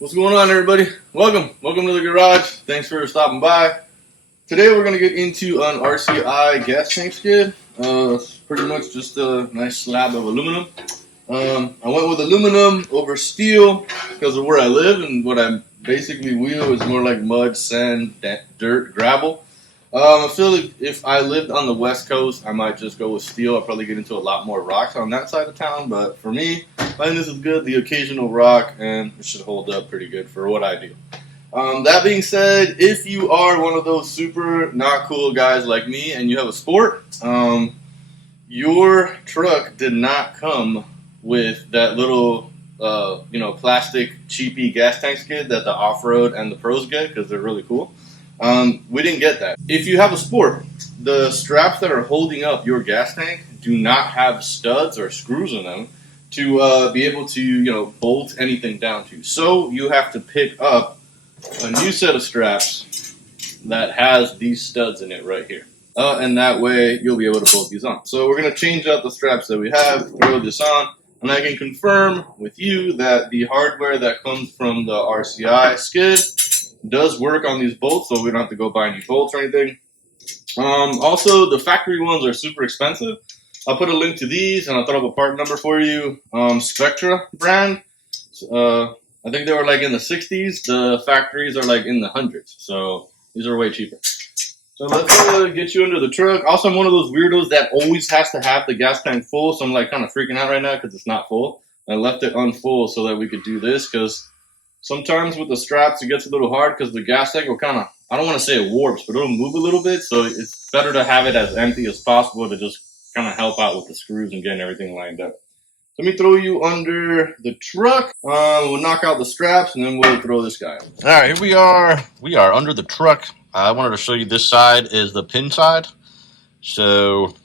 What's going on, everybody? Welcome to the garage. Thanks for stopping by. Today we're going to get into an RCI gas tank skid. It's pretty much just a nice slab of aluminum. I went with aluminum over steel because of where I live, and what I basically wheel is more like mud, sand, dirt, gravel. I feel like if I lived on the West Coast, I might just go with steel. I'll probably get into a lot more rocks on that side of town, but for me, I think this is good. The occasional rock, and it should hold up pretty good for what I do. That being said, if you are one of those super not cool guys like me and you have a sport, your truck did not come with that little, plastic cheapy gas tank skid that the off-road and the pros get because they're really cool. We didn't get that. If you have a sport, the straps that are holding up your gas tank do not have studs or screws in them to be able to, bolt anything down to. So you have to pick up a new set of straps that has these studs in it right here. And that way you'll be able to bolt these on. So we're going to change out the straps that we have, throw this on, and I can confirm with you that the hardware that comes from the RCI skid does work on these bolts, so we don't have to go buy new bolts or anything. Also, the factory ones are super expensive. I'll put a link to these, and I'll throw up a part number for you. Spectra brand. I think they were like in the 60s. The factories are like in the hundreds, so these are way cheaper. So let's get you under the truck. Also, I'm one of those weirdos that always has to have the gas tank full, so I'm like kind of freaking out right now because it's not full. I left it unfull so that we could do this because sometimes with the straps, it gets a little hard because the gas tank will kind of, I don't want to say it warps, but it'll move a little bit. So it's better to have it as empty as possible to just kind of help out with the screws and getting everything lined up. So let me throw you under the truck. We'll knock out the straps and then we'll throw this guy. All right, here we are. We are under the truck. I wanted to show you this side is the pin side. So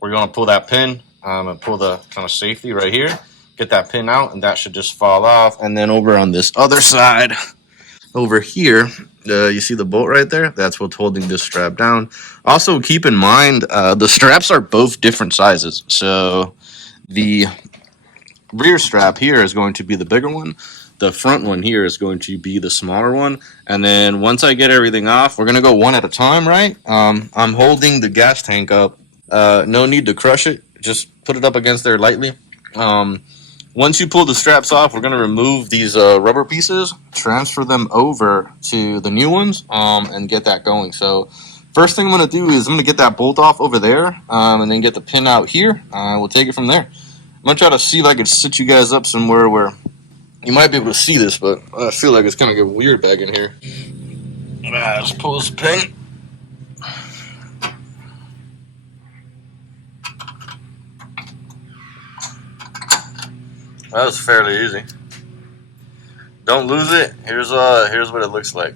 we're going to pull that pin and pull the kind of safety right here. Get that pin out, and that should just fall off. And then over on this other side, over here, you see the bolt right there? That's what's holding this strap down. Also, keep in mind, the straps are both different sizes. So the rear strap here is going to be the bigger one. The front one here is going to be the smaller one. And then once I get everything off, we're going to go one at a time, right? I'm holding the gas tank up. No need to crush it. Just put it up against there lightly. Once you pull the straps off, we're going to remove these rubber pieces, transfer them over to the new ones, and get that going. So first thing I'm going to do is I'm going to get that bolt off over there, and then get the pin out here. We'll take it from there. I'm going to try to see if I can sit you guys up somewhere where you might be able to see this, but I feel like it's kind of getting weird back in here. Let's pull this pin. That was fairly easy. Don't lose it. Here's what it looks like.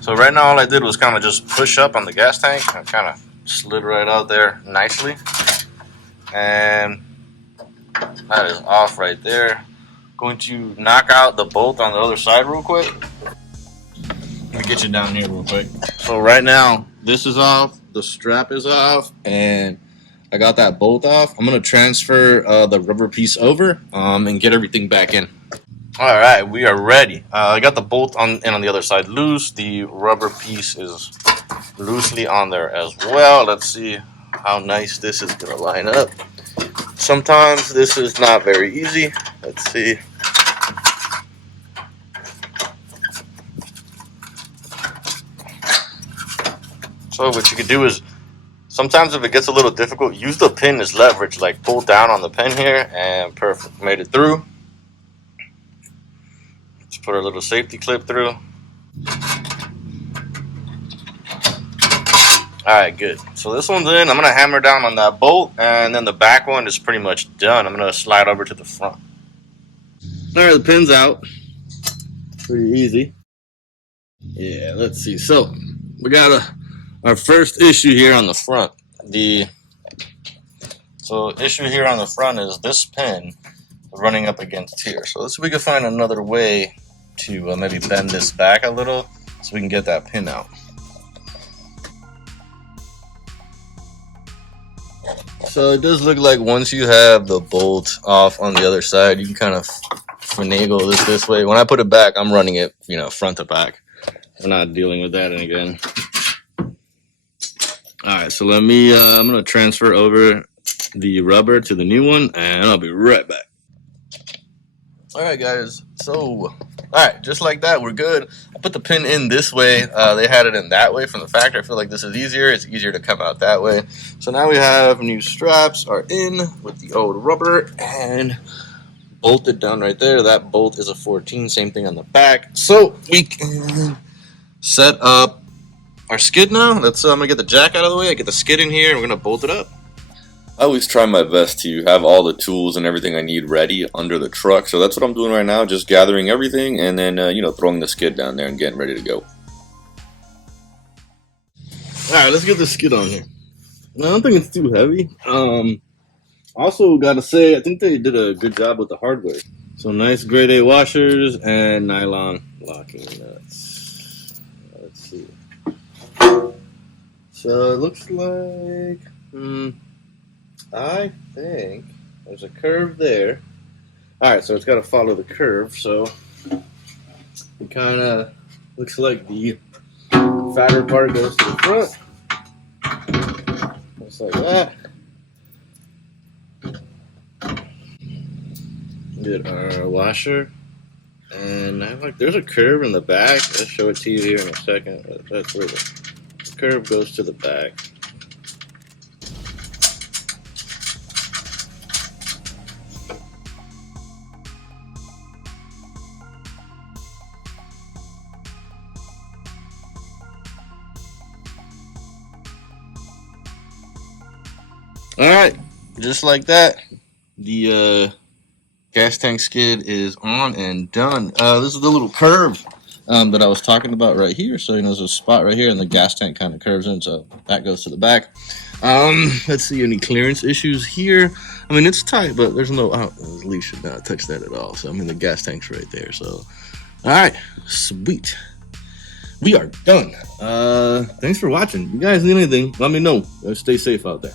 So right now all I did was kind of just push up on the gas tank. I kind of slid right out there nicely. And that is off right there. Going to knock out the bolt on the other side real quick. Let me get you down here real quick. So right now this is off. The strap is off, and I got that bolt off. I'm going to transfer the rubber piece over and get everything back in. All right, we are ready. I got the bolt on the other side loose. The rubber piece is loosely on there as well. Let's see how nice this is going to line up. Sometimes this is not very easy. Let's see. So what you can do is, sometimes if it gets a little difficult, use the pin as leverage, like pull down on the pin here, and perfect, made it through. Let's put our little safety clip through. Alright, good. So this one's in. I'm going to hammer down on that bolt, and then the back one is pretty much done. I'm going to slide over to the front. Alright, the pin's out. Pretty easy. Yeah, let's see. So we got our first issue here on the front. So issue here on the front is this pin running up against here. So let's see if we can find another way to maybe bend this back a little so we can get that pin out. So it does look like once you have the bolt off on the other side, you can kind of finagle this way. When I put it back, I'm running it, front to back. We're not dealing with that again. All right, so I'm going to transfer over the rubber to the new one, and I'll be right back. All right, guys. So, all right, just like that, we're good. I put the pin in this way. They had it in that way from the factory. I feel like this is easier. It's easier to come out that way. So now we have new straps are in with the old rubber and bolted down right there. That bolt is a 14. Same thing on the back. So we can set up our skid now. I'm gonna get the jack out of the way. I get the skid in here, and we're gonna bolt it up. I always try my best to have all the tools and everything I need ready under the truck. So that's what I'm doing right now, just gathering everything and then, throwing the skid down there and getting ready to go. All right, let's get the skid on here. I don't think it's too heavy. Also, got to say, I think they did a good job with the hardware. So nice grade A washers and nylon locking nuts. Let's see. So it looks like... I think there's a curve there. Alright, so it's got to follow the curve. So it kind of looks like the fatter part goes to the front. Just like that. Get our washer. And there's a curve in the back. I'll show it to you here in a second. That's where the curve goes to the back. All right, just like that, the gas tank skid is on and done. This is the little curve that I was talking about right here. So, there's a spot right here, and the gas tank kind of curves in, so that goes to the back. Let's see, any clearance issues here? I mean, it's tight, but there's no, the leaf should not touch that at all. So, the gas tank's right there. So, all right, sweet. We are done. Thanks for watching. If you guys need anything, let me know. Stay safe out there.